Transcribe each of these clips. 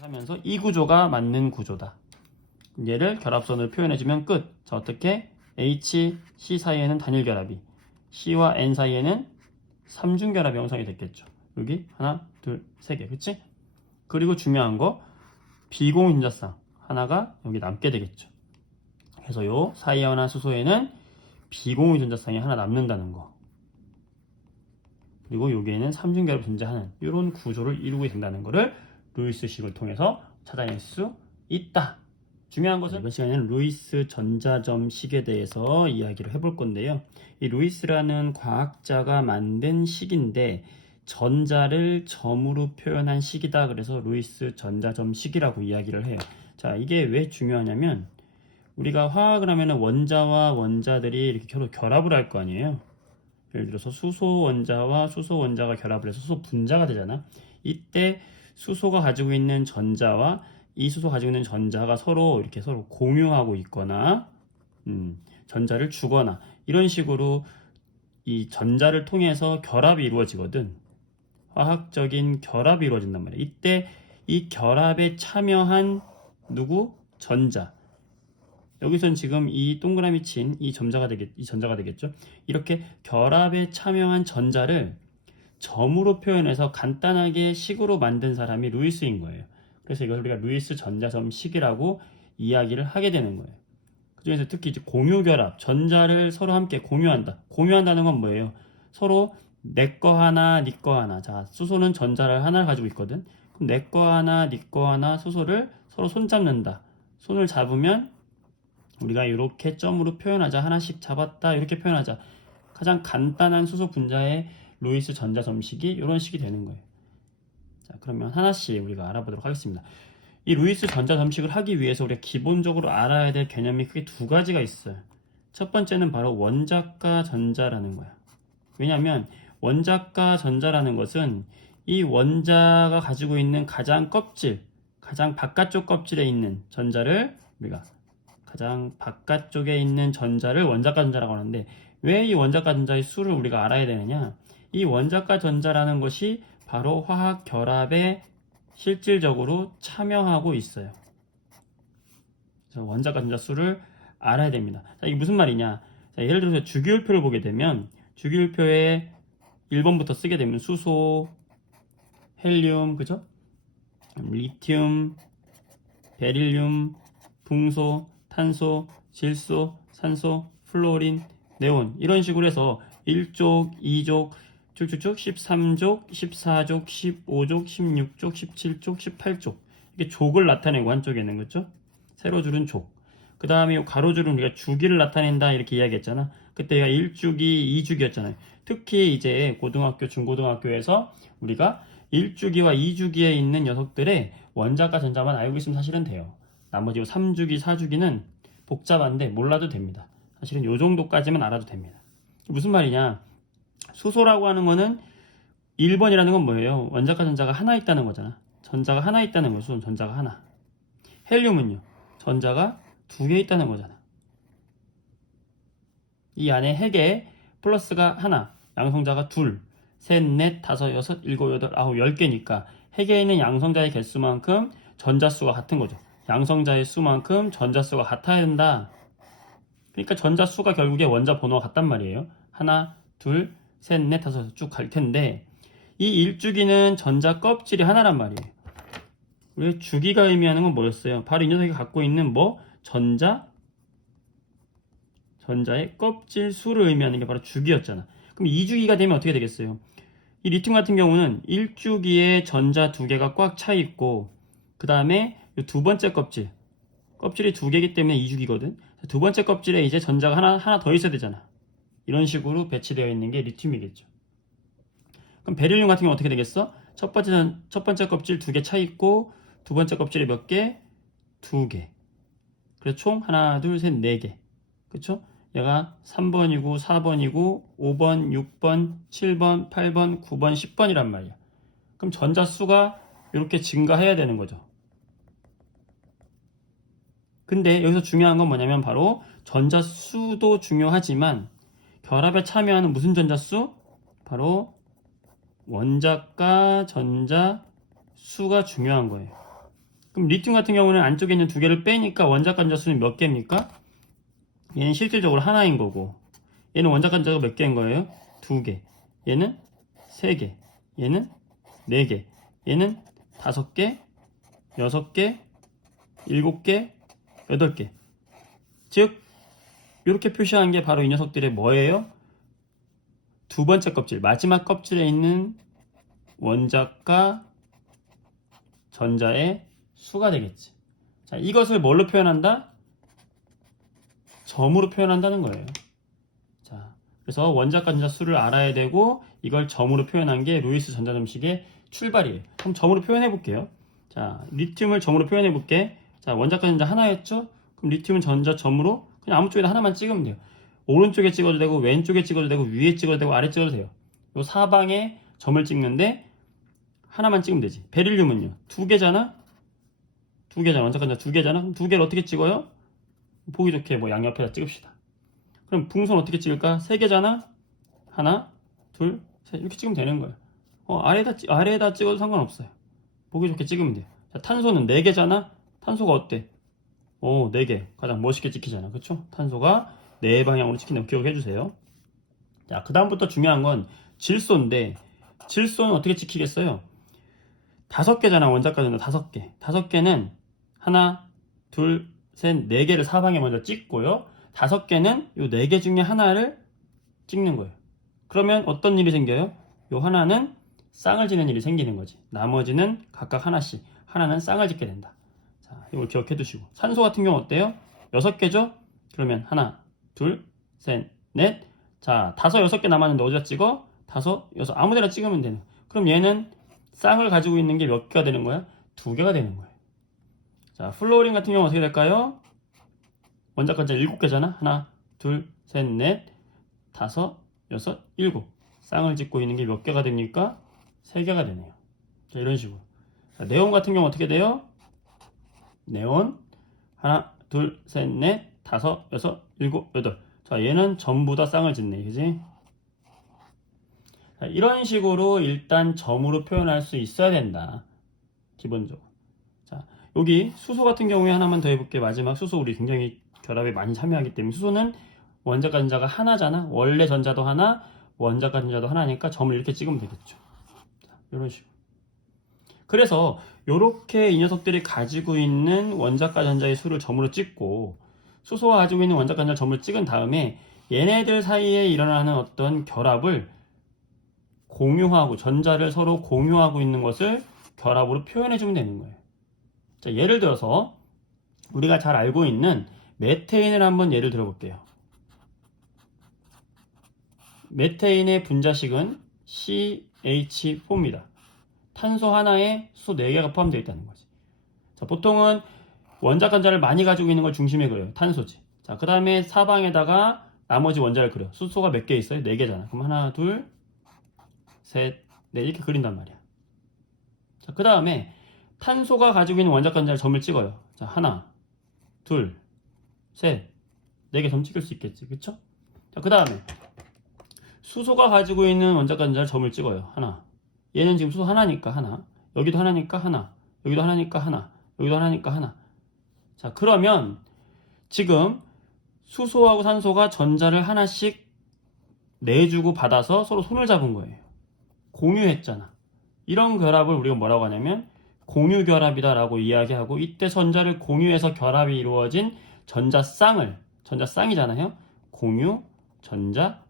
하면서 이 구조가 맞는 구조다. 얘를 결합선으로 표현해주면 끝. 자, 어떻게? H, C 사이에는 단일 결합이, C와 N 사이에는 삼중 결합이 형성이 됐겠죠. 여기 하나, 둘, 세 개, 그치? 그리고 중요한 거 비공유전자쌍 하나가 여기 남게 되겠죠. 그래서 요 사이에나 수소에는 비공유전자쌍이 하나 남는다는 거. 그리고 여기에는 삼중 결합이 존재하는 이런 구조를 이루게 된다는 것을 루이스식을 통해서 찾아낼 수 있다. 중요한 것은 이번 시간에는 루이스 전자점식에 대해서 이야기를 해볼 건데요. 이 루이스라는 과학자가 만든 식인데 전자를 점으로 표현한 식이다. 그래서 루이스 전자점식이라고 이야기를 해요. 자, 이게 왜 중요하냐면 우리가 화학을 하면 원자와 원자들이 이렇게 결합을 할 거 아니에요. 예를 들어서 수소 원자와 수소 원자가 결합을 해서 수소 분자가 되잖아. 이때 수소가 가지고 있는 전자와 이 수소 가지고 있는 전자가 서로 이렇게 서로 공유하고 있거나 전자를 주거나 이런 식으로 이 전자를 통해서 결합이 이루어지거든. 화학적인 결합이 이루어진단 말이야. 이때 이 결합에 참여한 누구? 전자. 여기선 지금 이 동그라미 친 이 전자가 되겠죠. 이렇게 결합에 참여한 전자를 점으로 표현해서 간단하게 식으로 만든 사람이 루이스인 거예요. 그래서 이걸 우리가 루이스 전자점식이라고 이야기를 하게 되는 거예요. 그중에서 특히 이제 공유결합, 전자를 서로 함께 공유한다. 공유한다는 건 뭐예요? 서로 내 거 하나, 네 거 하나. 자, 수소는 전자를 하나를 가지고 있거든. 그럼 내 거 하나, 네 거 하나, 수소를 서로 손잡는다. 손을 잡으면 우리가 이렇게 점으로 표현하자. 하나씩 잡았다. 이렇게 표현하자. 가장 간단한 수소 분자의 루이스 전자점식이 이런 식이 되는 거예요. 자, 그러면 하나씩 우리가 알아보도록 하겠습니다. 이 루이스 전자점식을 하기 위해서 우리가 기본적으로 알아야 될 개념이 크게 두 가지가 있어요. 첫 번째는 바로 원자과 전자라는 거야. 왜냐하면 원자과 전자라는 것은 이 원자가 가지고 있는 가장 바깥쪽 껍질에 있는 전자를 우리가 가장 바깥쪽에 있는 전자를 원자과 전자라고 하는데 왜 이 원자과 전자의 수를 우리가 알아야 되느냐? 이 원자과 전자라는 것이 바로 화학 결합에 실질적으로 참여하고 있어요. 그래서 원자과 전자 수를 알아야 됩니다. 자, 이게 무슨 말이냐? 자, 예를 들어서 주기율표를 보게 되면 주기율표에 1번부터 쓰게 되면 수소, 헬륨, 그죠? 리튬, 베릴륨, 붕소, 탄소, 질소, 산소, 플로린, 네온 이런 식으로 해서 1족, 2족, 쭉쭉쭉 13족, 14족, 15족, 16족, 17족, 18족 이게 족을 나타내고 한쪽에는 그렇죠? 세로줄은 족. 그 다음에 가로줄은 우리가 주기를 나타낸다 이렇게 이야기했잖아. 그때가 1주기, 2주기였잖아요. 특히 이제 고등학교, 중고등학교에서 우리가 1주기와 2주기에 있는 녀석들의 원자과 전자만 알고 있으면 사실은 돼요. 나머지 3주기, 4주기는 복잡한데 몰라도 됩니다. 사실은 요 정도까지만 알아도 됩니다. 무슨 말이냐? 수소라고 하는 거는 1번이라는 건 뭐예요? 원자과 전자가 하나 있다는 거잖아. 전자가 하나 있다는 거예요. 수소는 전자가 하나. 헬륨은요? 전자가 두 개 있다는 거잖아. 이 안에 핵에 플러스가 하나, 양성자가 둘, 셋, 넷, 다섯, 여섯, 일곱, 여덟, 아홉, 10개니까 핵에 있는 양성자의 개수만큼 전자수가 같은 거죠. 양성자의 수만큼 전자수가 같아야 된다. 그러니까 전자수가 결국에 원자 번호가 같단 말이에요. 하나, 둘, 셋, 넷, 다섯 쭉 갈 텐데 이 1주기는 전자 껍질이 하나란 말이에요. 우리 주기가 의미하는 건 뭐였어요? 바로 이 녀석이 갖고 있는 전자의 껍질 수를 의미하는 게 바로 주기였잖아. 그럼 2주기가 되면 어떻게 되겠어요? 이 리튬 같은 경우는 1주기에 전자 두 개가 꽉 차 있고 그 다음에 두 번째 껍질이 두 개이기 때문에 2주기거든. 두 번째 껍질에 이제 전자가 하나 더 있어야 되잖아. 이런 식으로 배치되어 있는 게 리튬이겠죠. 그럼 베릴륨 같은 경우 어떻게 되겠어? 첫 번째 껍질 두 개 차 있고 두 번째 껍질에 몇 개? 두 개. 그래서 총 하나, 둘, 셋, 네 개. 그쵸? 얘가 3번이고 4번이고 5번, 6번, 7번, 8번, 9번, 10번이란 말이야. 그럼 전자 수가 이렇게 증가해야 되는 거죠. 근데 여기서 중요한 건 뭐냐면 바로 전자 수도 중요하지만 결합에 참여하는 무슨 전자 수? 바로 원자과 전자 수가 중요한 거예요. 그럼 리튬 같은 경우는 안쪽에 있는 두 개를 빼니까 원자 간자 수는 몇 개입니까? 얘는 실질적으로 하나인 거고, 얘는 원자 간자가 몇 개인 거예요? 두 개. 얘는 세 개. 얘는 네 개. 얘는 다섯 개, 여섯 개, 일곱 개, 여덟 개. 즉 이렇게 표시한 게 바로 이 녀석들의 뭐예요? 두 번째 껍질, 마지막 껍질에 있는 원자과 전자의 수가 되겠지. 자, 이것을 뭘로 표현한다? 점으로 표현한다는 거예요. 자, 그래서 원자과 전자 수를 알아야 되고 이걸 점으로 표현한 게 루이스 전자점식의 출발이에요. 그럼 점으로 표현해 볼게요. 자, 리튬을 점으로 표현해 볼게. 자, 원자과 전자 하나였죠? 그럼 리튬은 전자 점으로 그냥 아무 쪽에다 하나만 찍으면 돼요. 오른쪽에 찍어도 되고 왼쪽에 찍어도 되고 위에 찍어도 되고 아래 찍어도 돼요. 요 사방에 점을 찍는데 하나만 찍으면 되지. 베릴륨은요? 두 개잖아? 두 개잖아. 원자과 전자 두 개잖아? 그럼 두 개를 어떻게 찍어요? 보기 좋게 뭐 양옆에다 찍읍시다. 그럼 붕손 어떻게 찍을까? 세 개잖아? 하나, 둘, 셋. 이렇게 찍으면 되는 거예요. 아래에다 찍어도 상관없어요. 보기 좋게 찍으면 돼요. 자, 탄소는 네 개잖아? 탄소가 어때? 오, 네 개. 가장 멋있게 찍히잖아. 그쵸? 탄소가 네 방향으로 찍힌다고 기억해 주세요. 자, 그 다음부터 중요한 건 질소인데, 질소는 어떻게 찍히겠어요? 다섯 개잖아. 원자과 전자 다섯 개. 다섯 개는 하나, 둘, 셋, 네 개를 사방에 먼저 찍고요. 다섯 개는 요 네 개 중에 하나를 찍는 거예요. 그러면 어떤 일이 생겨요? 요 하나는 쌍을 짓는 일이 생기는 거지. 나머지는 각각 하나씩. 하나는 쌍을 짓게 된다. 자, 이걸 기억해 두시고. 산소 같은 경우 어때요? 여섯 개죠? 그러면 하나, 둘, 셋, 넷. 자, 다섯, 여섯 개 남았는데 어디다 찍어? 다섯, 여섯. 아무 데나 찍으면 되는. 그럼 얘는 쌍을 가지고 있는 게 몇 개가 되는 거야? 두 개가 되는 거예요. 자, 플로린 같은 경우 어떻게 될까요? 원자과 전자 7개잖아. 하나, 둘, 셋, 넷, 다섯, 여섯, 일곱. 쌍을 짓고 있는 게 몇 개가 됩니까? 3개가 되네요. 자, 이런 식으로. 자, 네온 같은 경우 어떻게 돼요? 네온 하나, 둘, 셋, 넷, 다섯, 여섯, 일곱, 여덟. 자, 얘는 전부 다 쌍을 짓네. 그지? 자, 이런 식으로 일단 점으로 표현할 수 있어야 된다. 기본적으로. 자, 여기 수소 같은 경우에 하나만 더 해볼게. 마지막 수소 우리 굉장히 결합에 많이 참여하기 때문에 수소는 원자과 전자가 하나잖아. 원래 전자도 하나, 원자과 전자도 하나니까 점을 이렇게 찍으면 되겠죠. 자, 이런 식으로. 그래서 이렇게 이 녀석들이 가지고 있는 원자과 전자의 수를 점으로 찍고 수소가 가지고 있는 원자과 전자 점을 찍은 다음에 얘네들 사이에 일어나는 어떤 결합을 공유하고 전자를 서로 공유하고 있는 것을 결합으로 표현해 주면 되는 거예요. 자, 예를 들어서 우리가 잘 알고 있는 메테인을 한번 예를 들어볼게요. 메테인의 분자식은 CH4입니다. 탄소 하나에 수소 4개가 포함되어 있다는 거지. 자, 보통은 원자간자를 많이 가지고 있는 걸 중심에 그려요. 탄소지. 자, 그 다음에 사방에다가 나머지 원자를 그려. 수소가 몇 개 있어요? 4개잖아. 그럼 하나, 둘, 셋, 넷 이렇게 그린단 말이야. 자, 그 다음에 탄소가 가지고 있는 원자간자를 점을 찍어요. 자, 하나, 둘, 셋, 4개 점 찍을 수 있겠지. 그쵸? 자, 그 다음에 수소가 가지고 있는 원자간자를 점을 찍어요. 하나. 얘는 지금 수소 하나니까 하나. 여기도 하나니까 하나. 여기도 하나니까 하나. 여기도 하나니까 하나. 자, 그러면 지금 수소하고 산소가 전자를 하나씩 내주고 받아서 서로 손을 잡은 거예요. 공유했잖아. 이런 결합을 우리가 뭐라고 하냐면 공유 결합이다라고 이야기하고, 이때 전자를 공유해서 결합이 이루어진 전자쌍이잖아요. 공유 전자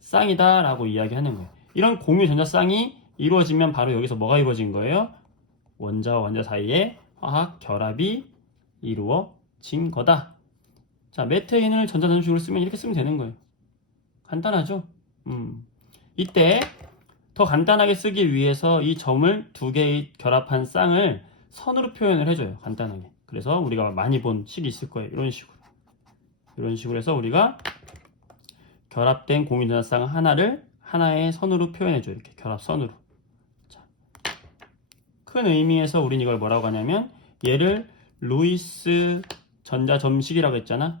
쌍이다라고 이야기하는 거예요. 이런 공유 전자쌍이 이루어지면 바로 여기서 뭐가 이루어진 거예요? 원자와 원자 사이에 화학 결합이 이루어진 거다. 자, 메테인을 전자전식으로 쓰면 이렇게 쓰면 되는 거예요. 간단하죠? 이때 더 간단하게 쓰기 위해서 이 점을 두 개의 결합한 쌍을 선으로 표현을 해줘요. 간단하게. 그래서 우리가 많이 본 식이 있을 거예요. 이런 식으로. 이런 식으로 해서 우리가 결합된 공유전자쌍 하나를 하나의 선으로 표현해줘요. 이렇게 결합선으로. 자, 큰 의미에서 우린 이걸 뭐라고 하냐면 얘를 루이스 전자점식이라고 했잖아.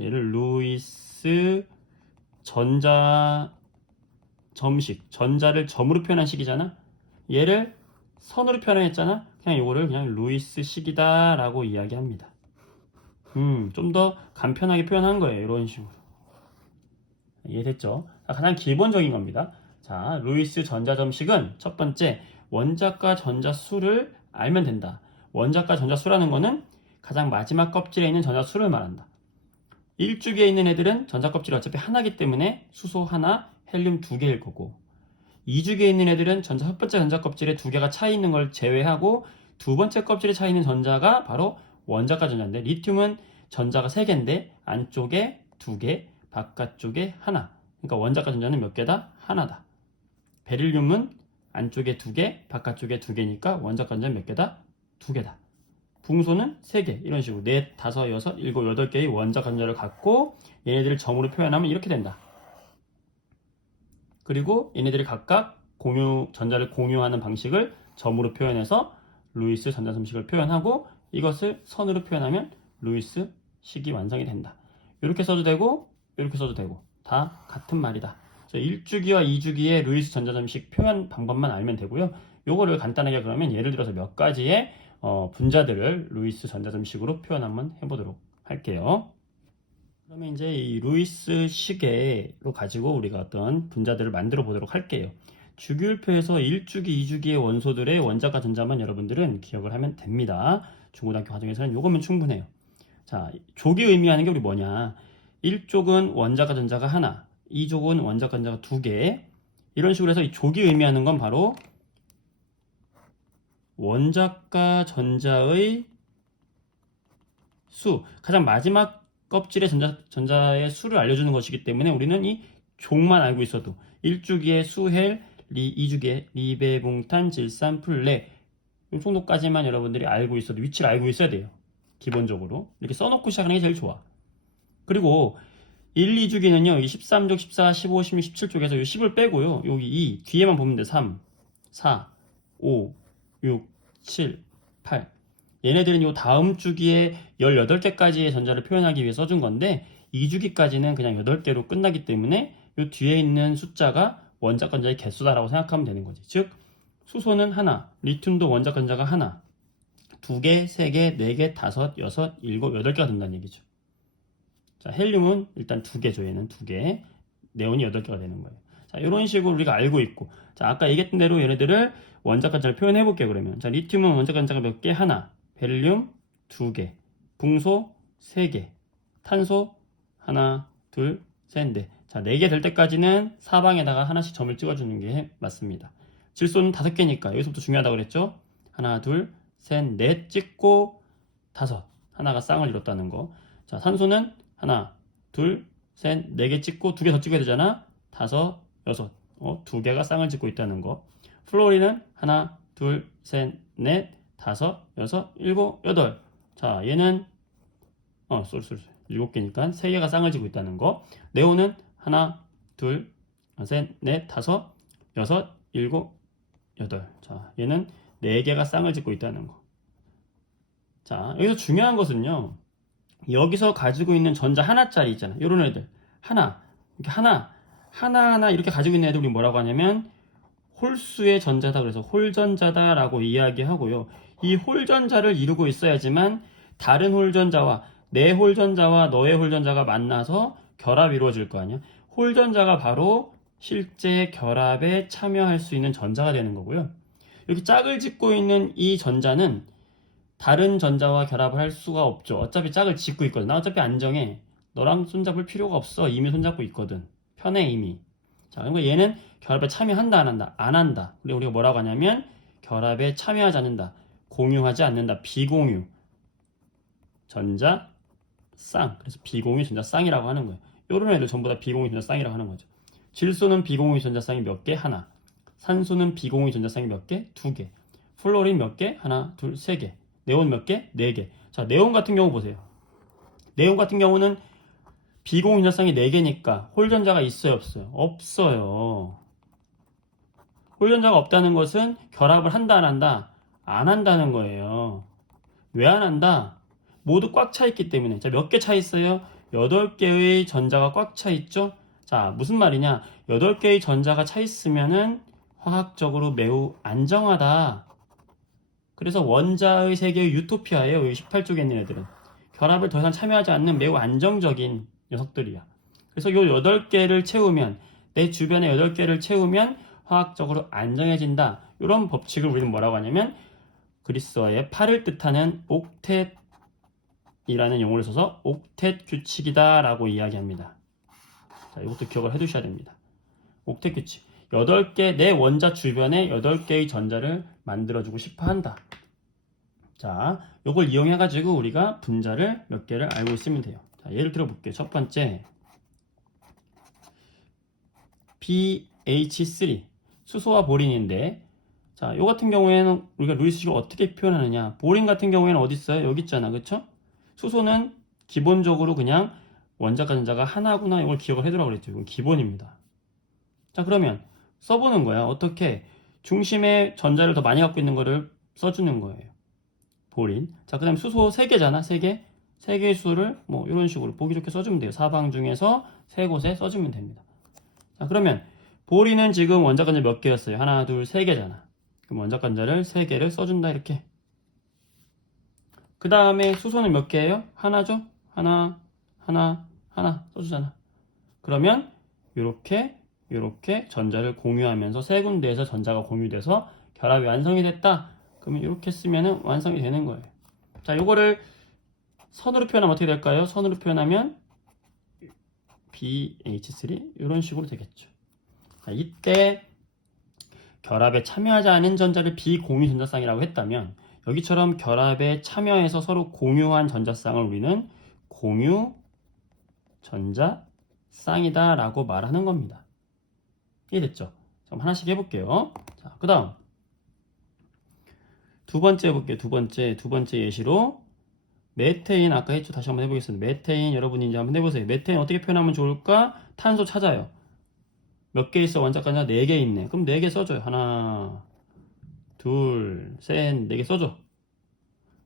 얘를 루이스 전자점식, 전자를 점으로 표현한 식이잖아. 얘를 선으로 표현했잖아. 그냥 이거를 그냥 루이스식이다 라고 이야기합니다. 좀 더 간편하게 표현한 거예요. 이런 식으로. 이해됐죠? 가장 기본적인 겁니다. 자, 루이스 전자점식은 첫 번째, 원자과 전자수를 알면 된다. 원자과 전자수라는 거는 가장 마지막 껍질에 있는 전자수를 말한다. 1주기에 있는 애들은 전자 껍질이 어차피 하나이기 때문에 수소 하나, 헬륨 2개일 거고, 2주기에 있는 애들은 첫 번째 전자 껍질에 2개가 차이 있는 걸 제외하고 두 번째 껍질에 차이 있는 전자가 바로 원자과 전자인데, 리튬은 전자가 3개인데 안쪽에 2개, 바깥쪽에 하나. 그러니까 원자과 전자는 몇 개다? 하나다. 베릴륨은 안쪽에 2개, 바깥쪽에 2개니까 원자과 전자는 몇 개다? 2개다. 붕소는 3개. 이런 식으로 4, 5, 6, 7, 8개의 원자과 전자를 갖고 얘네들을 점으로 표현하면 이렇게 된다. 그리고 얘네들이 각각 전자를 공유하는 방식을 점으로 표현해서 루이스 전자점식을 표현하고, 이것을 선으로 표현하면 루이스 식이 완성이 된다. 이렇게 써도 되고 이렇게 써도 되고 다 같은 말이다. 1주기와 2주기의 루이스 전자점식 표현 방법만 알면 되고요. 요거를 간단하게 그러면 예를 들어서 몇 가지의 분자들을 루이스 전자점식으로 표현 한번 해보도록 할게요. 그러면 이제 이 루이스 식으로 가지고 우리가 어떤 분자들을 만들어 보도록 할게요. 주기율표에서 1주기, 2주기의 원소들의 원자과 전자만 여러분들은 기억을 하면 됩니다. 중고등학교 과정에서는 요거면 충분해요. 자, 족이 의미하는 게 우리 뭐냐? 1족은 원자과 전자가 하나, 2족은 원자과 전자가 2개. 이런 식으로 해서 이 족이 의미하는 건 바로 원자과 전자의 수, 가장 마지막 껍질의 전자의 수를 알려주는 것이기 때문에 우리는 이 족만 알고 있어도 1주기의 수헬, 2주기의 리베붕탄, 질산, 플레, 이 정도까지만 여러분들이 알고 있어도 위치를 알고 있어야 돼요. 기본적으로 이렇게 써놓고 시작하는 게 제일 좋아. 그리고 1, 2주기는요, 이 13족, 14, 15, 16, 17쪽에서 이 10을 빼고요, 여기 2 뒤에만 보면 돼. 3, 4, 5, 6, 7, 8. 얘네들은 요 다음 주기에 18개까지의 전자를 표현하기 위해 써준 건데, 2주기까지는 그냥 8개로 끝나기 때문에 요 뒤에 있는 숫자가 원자과 전자의 개수다라고 생각하면 되는 거지. 즉, 수소는 하나, 리튬도 원자과 전자가 하나, 2개, 3개, 4개, 5, 6, 7, 8개가 된다는 얘기죠. 자, 헬륨은 일단 2개죠. 얘는 2개. 네온이 8개가 되는 거예요. 자, 이런 식으로 우리가 알고 있고. 자, 아까 얘기했던 대로 얘네들을 원자과 전자를 표현해 볼게요, 그러면. 자, 리튬은 원자과 전자가 몇 개? 하나. 베릴륨 2개. 붕소 3개. 탄소 하나, 둘, 셋, 넷. 자, 4개 될 때까지는 사방에다가 하나씩 점을 찍어주는 게 맞습니다. 질소는 5개니까 여기서부터 중요하다고 그랬죠? 하나, 둘, 셋, 넷 찍고 5. 하나가 쌍을 이뤘다는 거. 자, 산소는 하나, 둘, 셋, 4개 찍고 2개 더 찍어야 되잖아. 5, 6. 2개가 쌍을 짓고 있다는 거. 플로리는 하나, 둘, 셋, 넷, 5, 6, 7, 8. 자, 얘는 7개니까 3개가 쌍을 짓고 있다는 거. 네온은 하나, 둘, 셋, 넷, 5, 6, 7, 8. 자, 얘는 4개가 쌍을 짓고 있다는 거. 자, 여기서 중요한 것은요, 여기서 가지고 있는 전자 하나짜리 있잖아. 요런 애들. 이렇게 하나하나 이렇게 가지고 있는 애들 우리 뭐라고 하냐면 홀수의 전자다. 그래서 홀전자다라고 이야기하고요. 이 홀전자를 이루고 있어야지만 다른 홀전자와 내 홀전자와 너의 홀전자가 만나서 결합이 이루어질 거 아니야. 홀전자가 바로 실제 결합에 참여할 수 있는 전자가 되는 거고요. 이렇게 짝을 짓고 있는 이 전자는 다른 전자와 결합을 할 수가 없죠. 어차피 짝을 짓고 있거든. 나 어차피 안정해. 너랑 손잡을 필요가 없어. 이미 손잡고 있거든. 편해 이미. 자, 그러니까 얘는 결합에 참여한다 안 한다? 안 한다. 그리고 우리가 뭐라고 하냐면 결합에 참여하지 않는다. 공유하지 않는다. 비공유. 전자 쌍. 그래서 비공유 전자 쌍이라고 하는 거예요. 요런 애들 전부 다 비공유 전자 쌍이라고 하는 거죠. 질소는 비공유 전자 쌍이 몇 개? 하나. 산소는 비공유 전자 쌍이 몇 개? 2개. 플로린 몇 개? 하나, 둘, 3개. 네온 몇 개? 4개. 자, 네온 같은 경우 보세요. 네온 같은 경우는 비공유 전자쌍이 4개니까 홀전자가 있어요, 없어요? 없어요. 홀전자가 없다는 것은 결합을 한다, 안 한다? 안 한다는 거예요. 왜 안 한다? 모두 꽉 차 있기 때문에. 자, 몇 개 차 있어요? 8개의 전자가 꽉 차 있죠? 자, 무슨 말이냐? 8개의 전자가 차 있으면은 화학적으로 매우 안정하다. 그래서 원자의 세계의 유토피아예요. 여기 18쪽에 있는 애들은. 결합을 더 이상 참여하지 않는 매우 안정적인 녀석들이야. 그래서 요 8개를 채우면, 내 주변에 8개를 채우면 화학적으로 안정해진다. 이런 법칙을 우리는 뭐라고 하냐면 그리스어의 8을 뜻하는 옥텟이라는 용어를 써서 옥텟 규칙이다 라고 이야기합니다. 자, 이것도 기억을 해두셔야 됩니다. 옥텟 규칙. 8개, 내 원자 주변에 8개의 전자를 만들어주고 싶어 한다. 자, 이걸 이용해가지고 우리가 분자를 몇 개를 알고 있으면 돼요. 자, 예를 들어 볼게요. 첫 번째, BH3. 수소와 보린인데, 자, 요 같은 경우에는 우리가 루이스식을 어떻게 표현하느냐. 보린 같은 경우에는 어디 있어요? 여기 있잖아. 그쵸? 수소는 기본적으로 그냥 원자과 전자가 하나구나. 이걸 기억을 해두라고 그랬죠. 이건 기본입니다. 자, 그러면 써보는 거야. 어떻게? 중심에 전자를 더 많이 갖고 있는 거를 써주는 거예요. 보린. 자, 그 다음에 수소 3개잖아. 3개. 3개의 수를 뭐 이런 식으로 보기 좋게 써주면 돼요. 사방 중에서 3곳에 써주면 됩니다. 자, 그러면 보린은 지금 원자관자 몇 개였어요? 하나, 둘, 3개잖아. 그럼 원자관자를 3개를 써준다. 이렇게. 그 다음에 수소는 몇 개예요? 하나죠? 하나, 하나, 하나 써주잖아. 그러면 이렇게 전자를 공유하면서 3군데에서 전자가 공유돼서 결합이 완성이 됐다. 그러면 이렇게 쓰면 완성이 되는 거예요. 자, 요거를 선으로 표현하면 어떻게 될까요? 선으로 표현하면 BH3 이런 식으로 되겠죠. 자, 이때 결합에 참여하지 않은 전자를 비공유 전자쌍이라고 했다면 여기처럼 결합에 참여해서 서로 공유한 전자쌍을 우리는 공유 전자쌍이다 라고 말하는 겁니다. 이해됐죠? 그럼 하나씩 해볼게요. 자, 그 다음 두 번째 해볼게요. 두 번째 예시로 메테인 아까 했죠. 다시 한번 해보겠습니다. 메테인 여러분이 이제 한번 해보세요. 메테인 어떻게 표현하면 좋을까? 탄소 찾아요. 몇 개 있어? 원자까지 4개 있네. 그럼 4개 써줘요. 하나, 둘, 셋, 4개 써줘.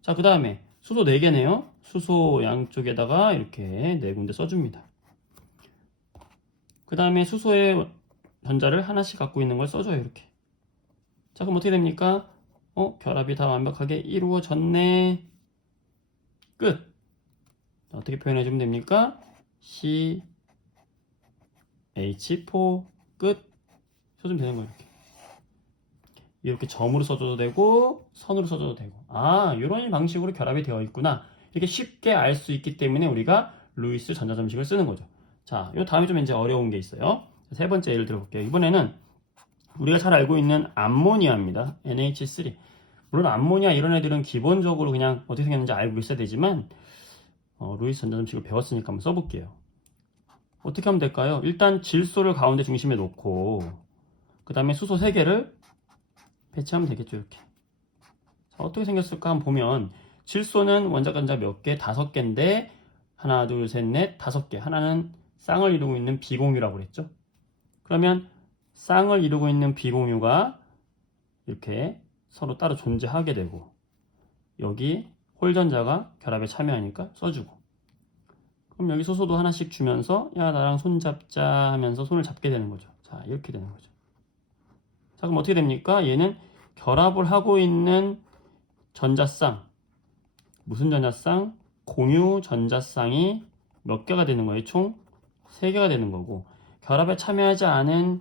자, 그 다음에 수소 4개네요. 수소 양쪽에다가 이렇게 4군데 써줍니다. 그 다음에 수소의 전자를 하나씩 갖고 있는 걸 써줘요. 이렇게. 자, 그럼 어떻게 됩니까? 결합이 다 완벽하게 이루어졌네. 끝. 자, 어떻게 표현해주면 됩니까? CH4 끝. 써주면 되는 거예요. 이렇게 점으로 써줘도 되고 선으로 써줘도 되고. 아, 이런 방식으로 결합이 되어 있구나. 이렇게 쉽게 알 수 있기 때문에 우리가 루이스 전자점식을 쓰는 거죠. 자, 요 다음에 좀 이제 어려운 게 있어요. 세 번째 예를 들어볼게요. 이번에는 우리가 잘 알고 있는 암모니아입니다. NH3. 물론 암모니아 이런 애들은 기본적으로 그냥 어떻게 생겼는지 알고 있어야 되지만 루이스 전자점식을 배웠으니까 한번 써볼게요. 어떻게 하면 될까요? 일단 질소를 가운데 중심에 놓고 그 다음에 수소 3개를 배치하면 되겠죠. 이렇게. 자, 어떻게 생겼을까 한번 보면 질소는 원자관자 몇 개? 5개인데 하나, 둘, 셋, 넷, 5개. 하나는 쌍을 이루고 있는 비공유라고 그랬죠. 그러면 쌍을 이루고 있는 비공유가 이렇게 서로 따로 존재하게 되고 여기 홀전자가 결합에 참여하니까 써주고 그럼 여기 수소도 하나씩 주면서 야 나랑 손 잡자 하면서 손을 잡게 되는 거죠. 자, 이렇게 되는 거죠. 자, 그럼 어떻게 됩니까? 얘는 결합을 하고 있는 전자쌍 무슨 전자쌍? 공유 전자쌍이 몇 개가 되는 거예요? 총 3개가 되는 거고 결합에 참여하지 않은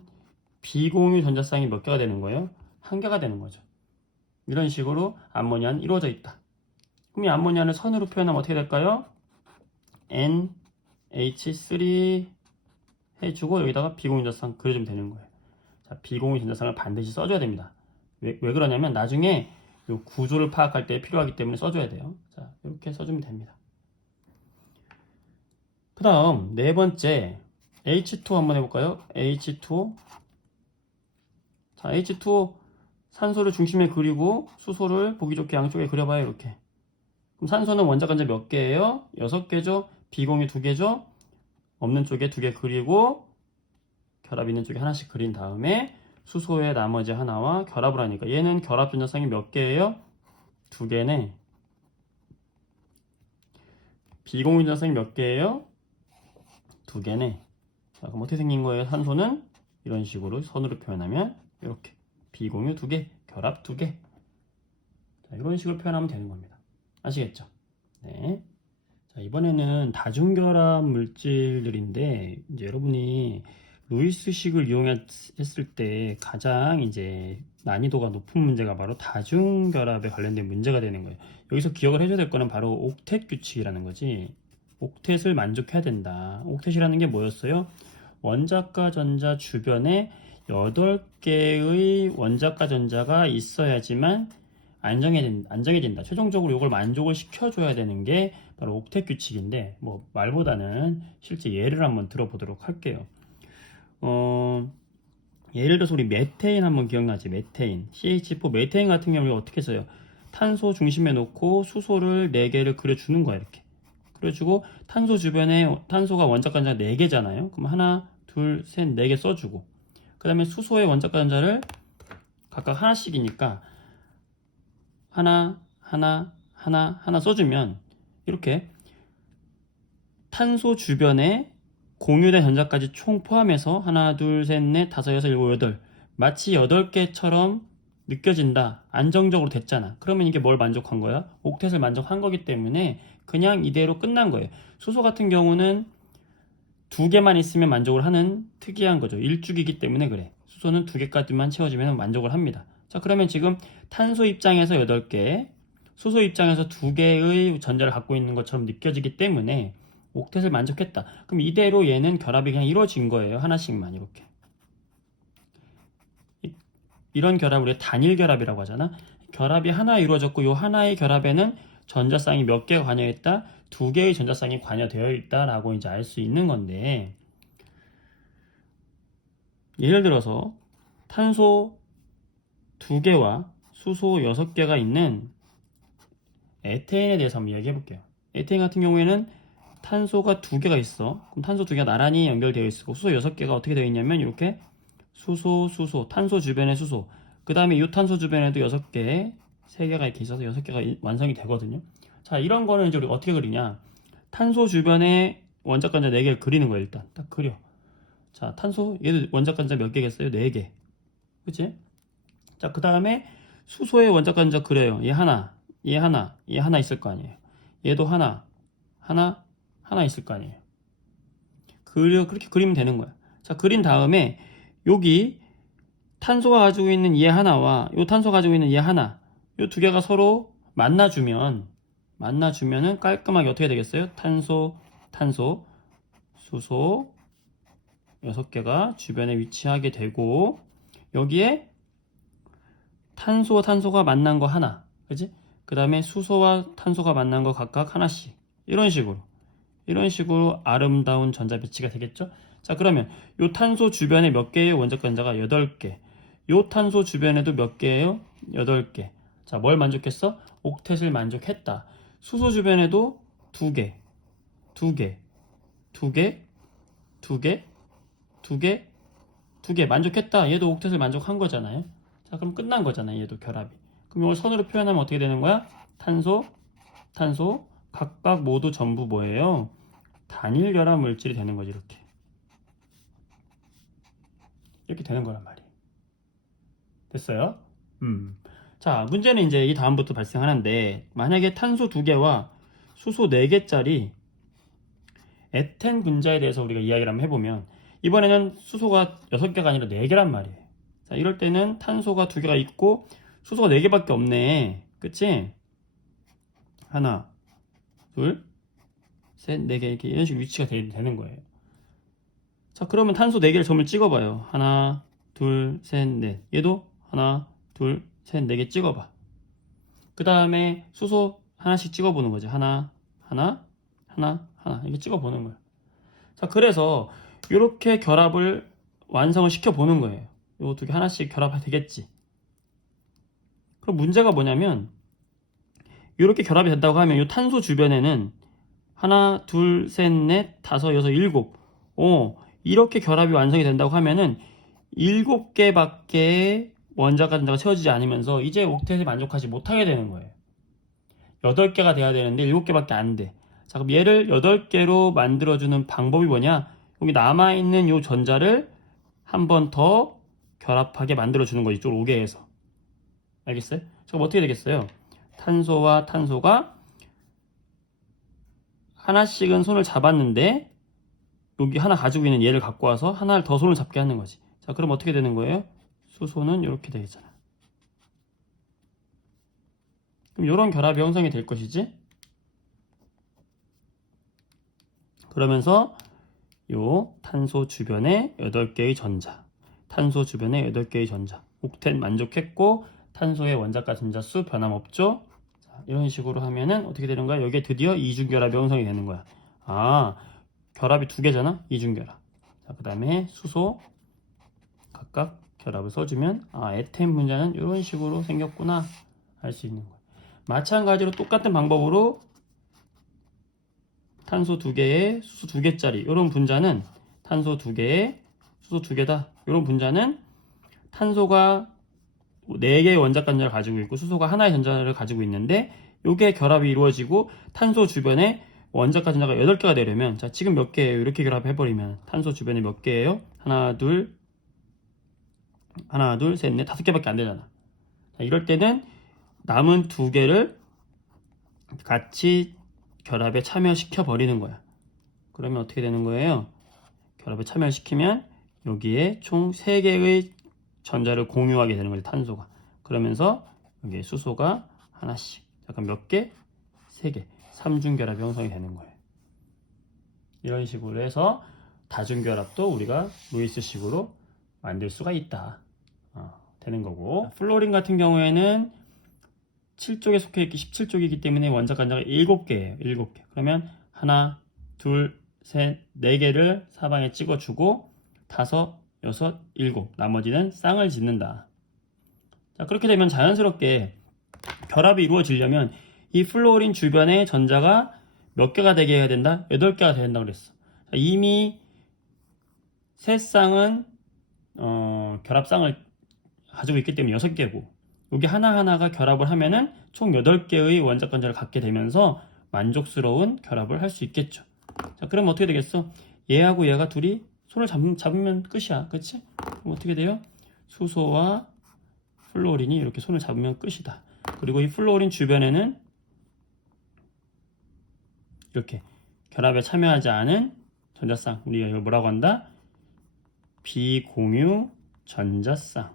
비공유 전자쌍이 몇 개가 되는 거예요? 1개가 되는 거죠. 이런 식으로 암모니아는 이루어져 있다. 그럼 이 암모니아를 선으로 표현하면 어떻게 될까요? NH3 해주고 여기다가 비공유 전자쌍 그려주면 되는 거예요. 자, 비공유 전자쌍을 반드시 써줘야 됩니다. 왜 그러냐면 나중에 이 구조를 파악할 때 필요하기 때문에 써줘야 돼요. 자, 이렇게 써주면 됩니다. 그 다음 네 번째 H2 한번 해볼까요? H2O. 자, H2O 산소를 중심에 그리고 수소를 보기 좋게 양쪽에 그려봐요. 이렇게. 그럼 산소는 원자관자 몇 개예요? 6개죠. 비공유 2개죠. 없는 쪽에 2개 그리고 결합 있는 쪽에 하나씩 그린 다음에 수소의 나머지 하나와 결합을 하니까 얘는 결합 전자쌍이 몇 개예요? 2개네. 비공유 전자쌍이 몇 개예요? 2개네. 자, 그럼 어떻게 생긴 거예요? 산소는 이런 식으로 선으로 표현하면 이렇게 비공유 2개, 결합 2개. 자, 이런 식으로 표현하면 되는 겁니다. 아시겠죠? 네. 자, 이번에는 다중결합 물질들인데 이제 여러분이 루이스식을 이용했을 때 가장 이제 난이도가 높은 문제가 바로 다중결합에 관련된 문제가 되는 거예요. 여기서 기억을 해줘야 될 거는 바로 옥텟 규칙이라는 거지. 옥텟을 만족해야 된다. 옥텟이라는 게 뭐였어요? 원자과 전자 주변에 8개의 원자과 전자가 있어야지만 안정해진다. 최종적으로 이걸 만족을 시켜줘야 되는 게 바로 옥텟 규칙인데, 뭐 말보다는 실제 예를 한번 들어보도록 할게요. 예를 들어서 우리 메테인 한번 기억나지? 메테인, CH4 메테인 같은 경우는 어떻게 써요? 탄소 중심에 놓고 수소를 4개를 그려주는 거야. 이렇게 그려주고 탄소 주변에 탄소가 원자과 전자가 4개잖아요. 그럼 하나, 둘, 셋, 4개 써주고, 그 다음에 수소의 원자과 전자를 각각 하나씩이니까 하나 써주면 이렇게 탄소 주변에 공유된 전자까지 총 포함해서 하나, 둘, 셋, 넷, 다섯, 여섯, 일곱, 여덟, 마치 8개처럼 느껴진다. 안정적으로 됐잖아. 그러면 이게 뭘 만족한 거야? 옥텟을 만족한 거기 때문에 그냥 이대로 끝난 거예요. 수소 같은 경우는 2개만 있으면 만족을 하는 특이한 거죠. 일죽이기 때문에 그래. 수소는 2개까지만 채워지면 만족을 합니다. 자, 그러면 지금 탄소 입장에서 8개, 수소 입장에서 2개의 전자를 갖고 있는 것처럼 느껴지기 때문에 옥텟을 만족했다. 그럼 이대로 얘는 결합이 그냥 이루어진 거예요. 하나씩만 이렇게. 이런 결합을 우리가 단일 결합이라고 하잖아. 결합이 하나 이루어졌고 이 하나의 결합에는 전자쌍이 몇 개가 관여했다? 2개의 전자쌍이 관여되어 있다라고 이제 알 수 있는 건데, 예를 들어서 탄소 2개와 수소 6개가 있는 에테인에 대해서 한번 이야기해 볼게요. 에테인 같은 경우에는 탄소가 2개가 있어. 그럼 탄소 2개가 나란히 연결되어 있고 수소 6개가 어떻게 되어 있냐면 이렇게 수소, 탄소 주변에 수소, 그 다음에 이 탄소 주변에도 6개, 3개가 이렇게 있어서 6개가 완성이 되거든요. 자, 이런 거는 이제 우리가 어떻게 그리냐? 탄소 주변에 원자과 전자 4개를 그리는 거예요. 일단 딱 그려. 자, 탄소 얘도 원자과 전자 몇 개겠어요? 4개. 그치? 자, 그 다음에 수소의 원자과 전자 그려요. 얘 하나 있을 거 아니에요. 얘도 하나 있을 거 아니에요. 그렇게 그리면 되는 거야. 자, 그린 다음에 여기 탄소가 가지고 있는 얘 하나와 요 탄소가 가지고 있는 얘 하나, 요 2개가 서로 만나주면은 깔끔하게 어떻게 되겠어요? 탄소, 수소 6개가 주변에 위치하게 되고, 여기에 탄소가 만난 거 하나, 그지? 그 다음에 수소와 탄소가 만난 거 각각 하나씩, 이런 식으로 아름다운 전자 배치가 되겠죠? 자, 그러면 요 탄소 주변에 몇 개의 원자과 전자가 8개, 요 탄소 주변에도 몇 개예요? 8개. 자, 뭘 만족했어? 옥텟을 만족했다. 수소 주변에도 2개 만족했다. 얘도 옥텟을 만족한 거잖아요. 자, 그럼 끝난 거잖아요. 얘도 결합이. 그럼 이걸 선으로 표현하면 어떻게 되는 거야? 탄소 각각 모두 전부 뭐예요? 단일 결합 물질이 되는 거지. 이렇게 되는 거란 말이에요. 됐어요? 자, 문제는 이제 이 다음부터 발생하는데, 만약에 탄소 2개와 수소 4개짜리 에텐 분자에 대해서 우리가 이야기를 한번 해보면, 이번에는 수소가 6개가 아니라 4개란 말이에요. 자, 이럴 때는 탄소가 2개가 있고 수소가 4개밖에 없네. 그치? 하나, 둘, 셋, 4개, 이렇게 이런 식으로 위치가 되는 거예요. 자, 그러면 탄소 4개를 점을 찍어봐요. 하나, 둘, 셋, 넷. 얘도 하나, 둘, 셋, 4개 찍어봐. 그 다음에 수소 하나씩 찍어보는 거지. 하나, 이렇게 찍어보는 거예요. 자, 그래서 이렇게 결합을 완성을 시켜보는 거예요. 요 2개 하나씩 결합이 되겠지. 그럼 문제가 뭐냐면, 이렇게 결합이 된다고 하면 이 탄소 주변에는 하나, 둘, 셋, 넷, 다섯, 여섯, 일곱, 이렇게 결합이 완성이 된다고 하면은 7개밖에 원자과 전자가 채워지지 않으면서 이제 옥텟에 만족하지 못하게 되는 거예요. 8개가 돼야 되는데 7개밖에 안 돼. 자, 그럼 얘를 8개로 만들어주는 방법이 뭐냐? 여기 남아있는 이 전자를 한 번 더 결합하게 만들어주는 거지. 이쪽 5개에서. 알겠어요? 그럼 어떻게 되겠어요? 탄소와 탄소가 하나씩은 손을 잡았는데 여기 하나 가지고 있는 얘를 갖고 와서 하나를 더 손을 잡게 하는 거지. 자, 그럼 어떻게 되는 거예요? 수소는 이렇게 되잖아. 그럼 이런 결합이 형성이 될 것이지. 그러면서 요 탄소 주변에 8개의 전자, 탄소 주변에 8개의 전자, 옥텐 만족했고 탄소의 원자가 전자 수 변함없죠. 자, 이런 식으로 하면은 어떻게 되는 거야? 여기에 드디어 이중결합이 형성이 되는 거야. 아, 결합이 2개잖아. 이중결합. 자, 그 다음에 수소 각각 결합을 써주면 에텐 분자는 이런 식으로 생겼구나 할 수 있는 거야. 마찬가지로 똑같은 방법으로 탄소 2개에 수소 2개짜리 이런 분자는 탄소 2개에 수소 2개다. 이런 분자는 탄소가 4개의 원자가 전자를 가지고 있고 수소가 하나의 전자를 가지고 있는데 이게 결합이 이루어지고 탄소 주변에 원자가 전자가 8개가 되려면 자, 지금 몇 개예요? 이렇게 결합해버리면 탄소 주변에 몇 개예요? 하나, 둘, 셋, 넷, 5개밖에 안 되잖아. 자, 이럴 때는 남은 2개를 같이 결합에 참여시켜 버리는 거야. 그러면 어떻게 되는 거예요? 결합에 참여시키면 여기에 총 3개의 전자를 공유하게 되는 거죠. 탄소가. 그러면서 여기에 수소가 하나씩. 잠깐 몇 개? 3개. 3중결합이 형성이 되는 거예요. 이런 식으로 해서 다중결합도 우리가 루이스식으로 만들 수가 있다. 되는 거고. 플로린 같은 경우에는 7쪽에 속해 있기 17쪽이기 때문에 원자 간자가 7개예요. 7개. 그러면 하나, 둘, 셋, 4개를 사방에 찍어주고 5, 6, 7 나머지는 쌍을 짓는다. 자, 그렇게 되면 자연스럽게 결합이 이루어지려면 이 플로린 주변에 전자가 몇 개가 되게 해야 된다? 8개가 돼야 된다고 그랬어. 자, 이미 세 쌍은 결합쌍을 가지고 있기 때문에 6개고 여기 하나하나가 결합을 하면은 총 8개의 원자 건자를 갖게 되면서 만족스러운 결합을 할 수 있겠죠. 자, 그럼 어떻게 되겠어? 얘하고 얘가 둘이 손을 잡으면 끝이야. 그치? 그럼 어떻게 돼요? 수소와 플로린이 이렇게 손을 잡으면 끝이다. 그리고 이 플로린 주변에는 이렇게 결합에 참여하지 않은 전자쌍, 우리가 이걸 뭐라고 한다? 비공유 전자쌍.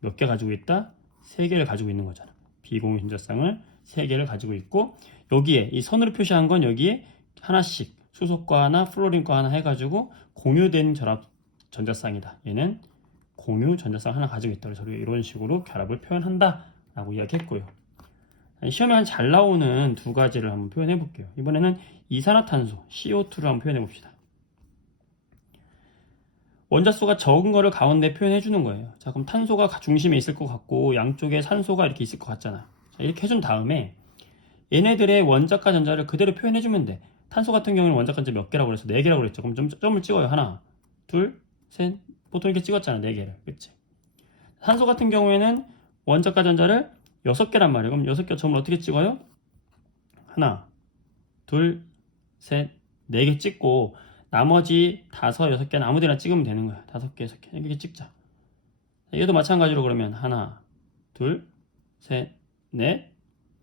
몇 개 가지고 있다? 3개를 가지고 있는 거잖아. 비공유 전자쌍을 3개를 가지고 있고 여기에 이 선으로 표시한 건 여기에 하나씩 수소과 하나, 플로린과 하나 해가지고 공유된 결합 전자쌍이다. 얘는 공유 전자쌍 하나 가지고 있다. 그래서 우리가 이런 식으로 결합을 표현한다 라고 이야기했고요. 시험에 잘 나오는 2가지를 한번 표현해 볼게요. 이번에는 이산화탄소 CO2를 한번 표현해 봅시다. 원자수가 적은 거를 가운데 표현해 주는 거예요. 자, 그럼 탄소가 중심에 있을 것 같고 양쪽에 산소가 이렇게 있을 것 같잖아. 자, 이렇게 해준 다음에 얘네들의 원자과 전자를 그대로 표현해 주면 돼. 탄소 같은 경우는 원자과 전자 몇 개라고 그랬어? 4개라고 그랬죠. 그럼 점을 찍어요. 하나, 둘, 셋. 보통 이렇게 찍었잖아. 4개를. 그치? 산소 같은 경우에는 원자과 전자를 6개란 말이에요. 그럼 6개 점을 어떻게 찍어요? 하나, 둘, 셋, 4개 찍고 나머지 5, 6개는 아무데나 찍으면 되는 거야. 5개, 6개 이렇게 찍자. 얘도 마찬가지로 그러면 하나, 둘, 셋, 넷,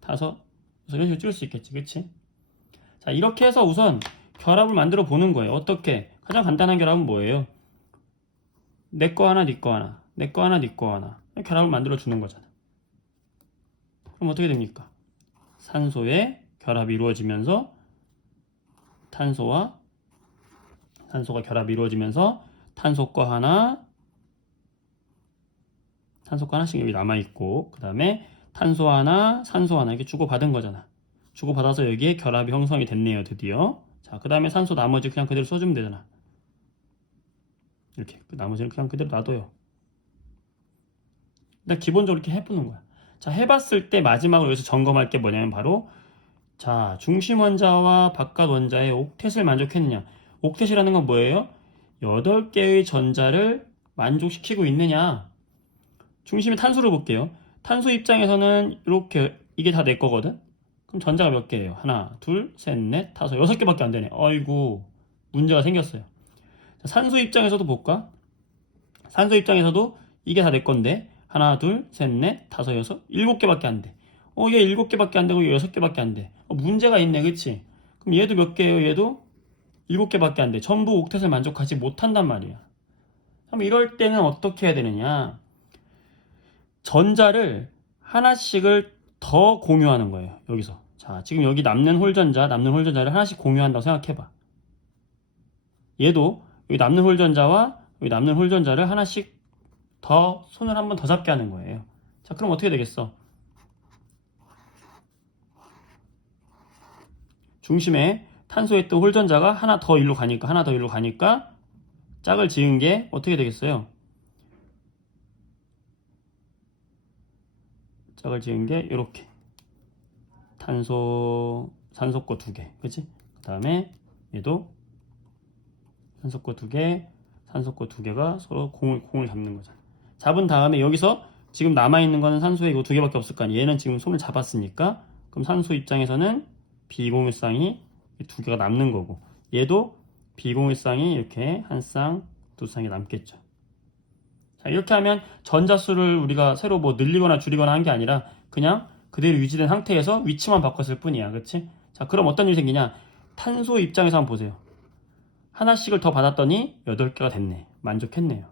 5, 6 이런 식으로 찍을 수 있겠지. 그치? 자, 이렇게 해서 우선 결합을 만들어 보는 거예요. 어떻게? 가장 간단한 결합은 뭐예요? 내 거 하나, 네 거 하나, 내 거 하나, 네 거 하나 결합을 만들어 주는 거잖아. 그럼 어떻게 됩니까? 산소의 결합이 이루어지면서 탄소가 결합이 이루어지면서 탄소 거 하나씩 여기 남아있고 그 다음에 탄소 하나, 산소 하나 이렇게 주고받은 거잖아. 주고받아서 여기에 결합이 형성이 됐네요. 드디어. 자, 그 다음에 산소 나머지 그냥 그대로 써주면 되잖아. 이렇게 나머지는 그냥 그대로 놔둬요. 일단 기본적으로 이렇게 해보는 거야. 자, 해봤을 때 마지막으로 여기서 점검할 게 뭐냐면 바로 자, 중심 원자와 바깥 원자의 옥텟을 만족했느냐. 옥텟이라는 건 뭐예요? 8개의 전자를 만족시키고 있느냐. 중심의 탄소를 볼게요. 탄소 입장에서는 이렇게 이게 다 내 거거든. 그럼 전자가 몇 개예요? 하나, 둘, 셋, 넷, 5, 6개밖에 안 되네. 어이구, 문제가 생겼어요. 자, 산소 입장에서도 볼까? 산소 입장에서도 이게 다 내 건데 하나, 둘, 셋, 넷, 5, 6, 7개밖에 안 돼. 얘 7개밖에 안 되고 얘 6개밖에 안 돼. 문제가 있네, 그치? 그럼 얘도 몇 개예요? 얘도 7개밖에 안 돼. 전부 옥텟을 만족하지 못한단 말이야. 그럼 이럴 때는 어떻게 해야 되느냐? 전자를 하나씩을 더 공유하는 거예요. 여기서. 자, 지금 여기 남는 홀전자를 하나씩 공유한다고 생각해봐. 얘도 여기 남는 홀전자와 여기 남는 홀전자를 하나씩 더 손을 한 번 더 잡게 하는 거예요. 자, 그럼 어떻게 되겠어? 중심에 탄소에 있던 홀전자가 하나 더 일로 가니까 짝을 지은 게 어떻게 되겠어요? 짝을 지은 게 이렇게 산소거 2개, 그치? 그 다음에 얘도 산소거 2개, 산소거 2개가 서로 공을 잡는 거잖아. 잡은 다음에 여기서 지금 남아있는 거는 산소에 이거 2개밖에 없을 거 아니야. 얘는 지금 손을 잡았으니까 그럼 산소 입장에서는 비공유쌍이 2개가 남는 거고, 얘도 비공유쌍이 이렇게 한 쌍, 두 쌍이 남겠죠. 자, 이렇게 하면 전자수를 우리가 새로 뭐 늘리거나 줄이거나 한 게 아니라 그냥 그대로 유지된 상태에서 위치만 바꿨을 뿐이야. 그치? 자, 그럼 어떤 일이 생기냐? 탄소 입장에서 한번 보세요. 하나씩을 더 받았더니 8개가 됐네. 만족했네요.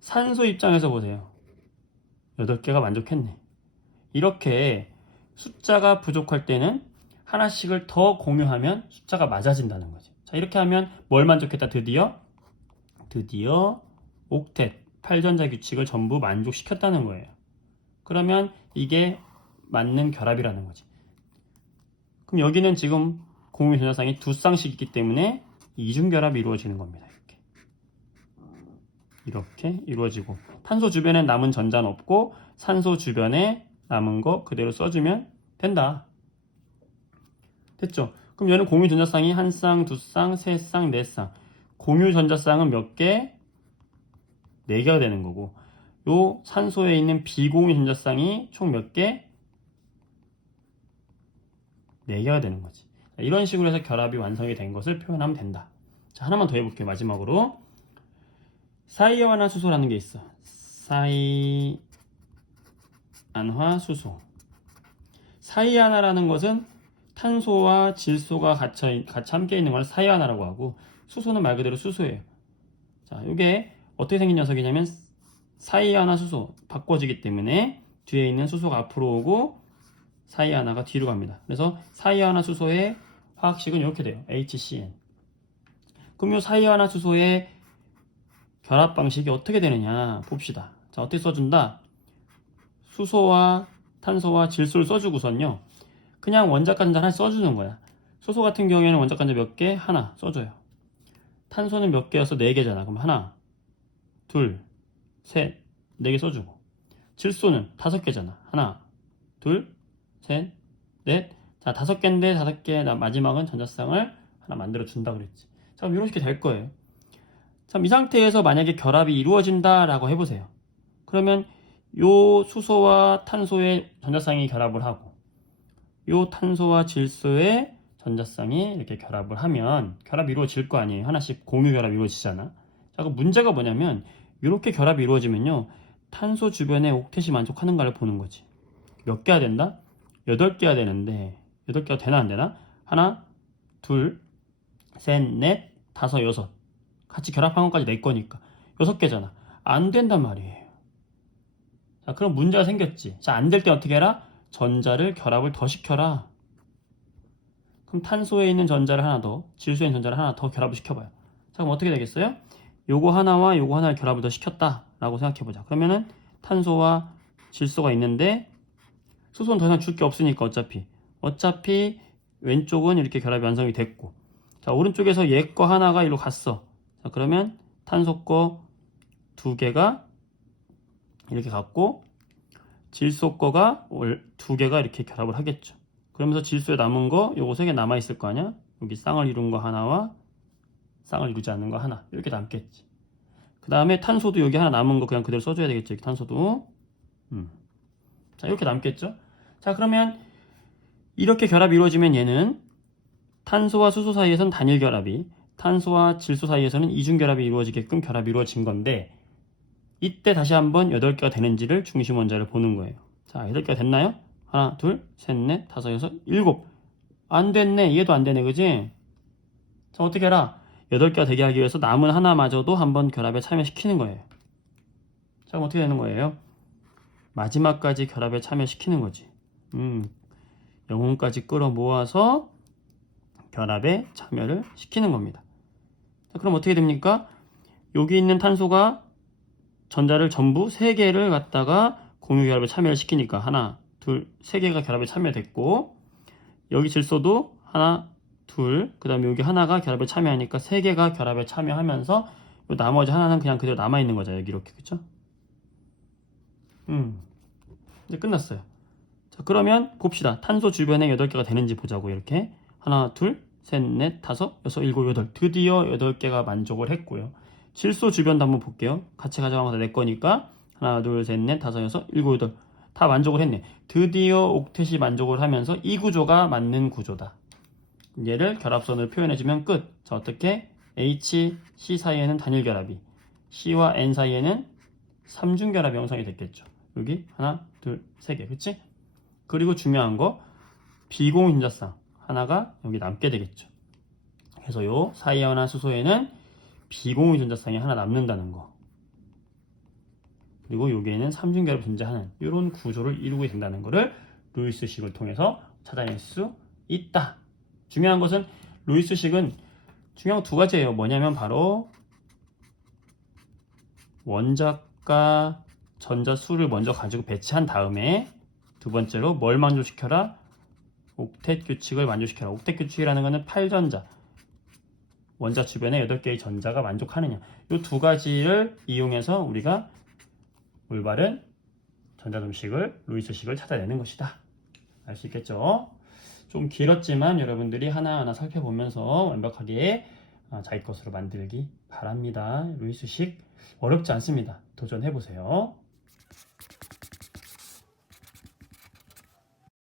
산소 입장에서 보세요. 8개가 만족했네. 이렇게 숫자가 부족할 때는 하나씩을 더 공유하면 숫자가 맞아진다는 거지. 자, 이렇게 하면 뭘 만족했다? 드디어 옥텟 8전자 규칙을 전부 만족시켰다는 거예요. 그러면 이게 맞는 결합이라는 거지. 그럼 여기는 지금 공유 전자쌍이 2쌍씩 있기 때문에 이중결합이 이루어지는 겁니다. 이렇게 이루어지고, 탄소 주변에 남은 전자는 없고 산소 주변에 남은 거 그대로 써주면 된다. 됐죠? 그럼 얘는 공유 전자쌍이 1쌍, 2쌍, 3쌍, 4쌍. 공유 전자쌍은 몇 개? 4개가 되는 거고, 요 산소에 있는 비공유 전자쌍이 총 몇 개? 4개가 되는 거지. 자, 이런 식으로 해서 결합이 완성이 된 것을 표현하면 된다. 자, 하나만 더 해볼게요. 마지막으로 사이안화 수소라는 게 있어. 사이안화 수소. 사이안화라는 것은 탄소와 질소가 같이 함께 있는 걸 사이안화라고 하고, 수소는 말 그대로 수소예요. 자, 이게 어떻게 생긴 녀석이냐면 사이안화 수소 바꿔지기 때문에 뒤에 있는 수소가 앞으로 오고 사이안화가 뒤로 갑니다. 그래서 사이안화 수소의 화학식은 이렇게 돼요. HCN. 그럼 이 사이안화 수소의 결합 방식이 어떻게 되느냐 봅시다. 자, 어떻게 써준다? 수소와 탄소와 질소를 써주고선요, 그냥 원자간자 하나 써주는 거야. 수소 같은 경우에는 원자간자 몇 개? 하나 써줘요. 탄소는 몇 개여서 4개잖아. 그럼 하나, 둘, 셋, 4개 써주고, 질소는 5개잖아. 하나, 둘, 셋, 넷. 자, 5개인데 5개 마지막은 전자쌍을 하나 만들어 준다 그랬지. 자, 그럼 이렇게 될 거예요. 자, 이 상태에서 만약에 결합이 이루어진다라고 해보세요. 그러면 요 수소와 탄소의 전자쌍이 결합을 하고 요 탄소와 질소의 전자쌍이 이렇게 결합을 하면 결합이 이루어질 거 아니에요. 하나씩 공유 결합이 이루어지잖아. 자, 그 문제가 뭐냐면 이렇게 결합이 이루어지면요, 탄소 주변에 옥텟이 만족하는가를 보는 거지. 몇 개가 된다? 8개가 되는데 8개가 되나 안 되나? 하나, 둘, 셋, 넷, 다섯, 여섯. 같이 결합한 것까지 내 거니까 6개잖아. 안 된단 말이에요. 자, 그럼 문제가 생겼지. 자, 안 될 때 어떻게 해라? 전자를 결합을 더 시켜라. 그럼 탄소에 있는 전자를 하나 더, 질소에 있는 전자를 하나 더 결합을 시켜봐요. 자, 그럼 어떻게 되겠어요? 요거 하나와 요거 하나를 결합을 더 시켰다 라고 생각해보자. 그러면은 탄소와 질소가 있는데 수소는 더 이상 줄 게 없으니까 어차피 왼쪽은 이렇게 결합이 완성이 됐고, 자, 오른쪽에서 얘 거 하나가 이리로 갔어. 자, 그러면 탄소 거 2개가 이렇게 갔고 질소 거가 2개가 이렇게 결합을 하겠죠. 그러면서 질소에 남은 거 요거 3개 남아 있을 거 아니야? 여기 쌍을 이룬 거 하나와 쌍을 이루지 않는 거 하나 이렇게 남겠지. 그 다음에 탄소도 여기 하나 남은 거 그냥 그대로 써줘야 되겠죠. 여기 탄소도. 자, 이렇게 남겠죠. 자, 그러면 이렇게 결합이 이루어지면 얘는 탄소와 수소 사이에서는 단일 결합이, 탄소와 질소 사이에서는 이중 결합이 이루어지게끔 결합이 이루어진 건데, 이때 다시 한번 8개가 되는지를 중심 원자를 보는 거예요. 자, 8개가 됐나요? 하나, 둘, 셋, 넷, 다섯, 여섯, 일곱. 안 됐네. 얘도 안 되네. 그지? 자, 어떻게 해라? 8개가 되게 하기 위해서 남은 하나마저도 한번 결합에 참여시키는 거예요. 자, 그럼 어떻게 되는 거예요? 마지막까지 결합에 참여시키는 거지. 영혼까지 끌어모아서 결합에 참여를 시키는 겁니다. 자, 그럼 어떻게 됩니까? 여기 있는 탄소가 전자를 전부 3개를 갖다가 공유 결합에 참여를 시키니까 하나, 둘, 3개가 결합에 참여됐고, 여기 질소도 하나, 둘, 그 다음에 여기 하나가 결합에 참여하니까 3개가 결합에 참여하면서 나머지 하나는 그냥 그대로 남아있는 거죠. 여기 이렇게. 그쵸? 이제 끝났어요. 자, 그러면 봅시다. 탄소 주변에 8개가 되는지 보자고. 이렇게 하나, 둘, 셋, 넷, 다섯, 여섯, 일곱, 여덟. 드디어 8개가 만족을 했고요. 질소 주변도 한번 볼게요. 같이 가져가면 다 내 거니까 하나, 둘, 셋, 넷, 다섯, 여섯, 일곱, 여덟. 다 만족을 했네. 드디어 옥텟이 만족을 하면서 이 구조가 맞는 구조다. 얘를 결합선을 표현해주면 끝. 자, 어떻게? H, C 사이에는 단일 결합이, C와 N 사이에는 삼중 결합이 형성이 됐겠죠. 여기 하나, 둘, 3개. 그치? 그리고 중요한 거, 비공유 전자쌍 하나가 여기 남게 되겠죠. 그래서 요 사이에나 수소에는 비공유 전자쌍이 하나 남는다는 거. 그리고 여기에는 삼중결합 존재하는 이런 구조를 이루게 된다는 것을 루이스식을 통해서 찾아낼 수 있다. 중요한 것은 루이스식은 중요한 거 2가지예요. 뭐냐면 바로 원자과 전자 수를 먼저 가지고 배치한 다음에, 두 번째로 뭘 만족시켜라? 옥텟 규칙을 만족시켜라. 옥텟 규칙이라는 것은 8전자, 원자 주변에 8개의 전자가 만족하느냐. 이 2가지를 이용해서 우리가 올바른 전자점식을, 루이스식을 찾아내는 것이다. 알 수 있겠죠? 좀 길었지만 여러분들이 하나하나 살펴보면서 완벽하게 자기 것으로 만들기 바랍니다. 루이스식 어렵지 않습니다. 도전해보세요.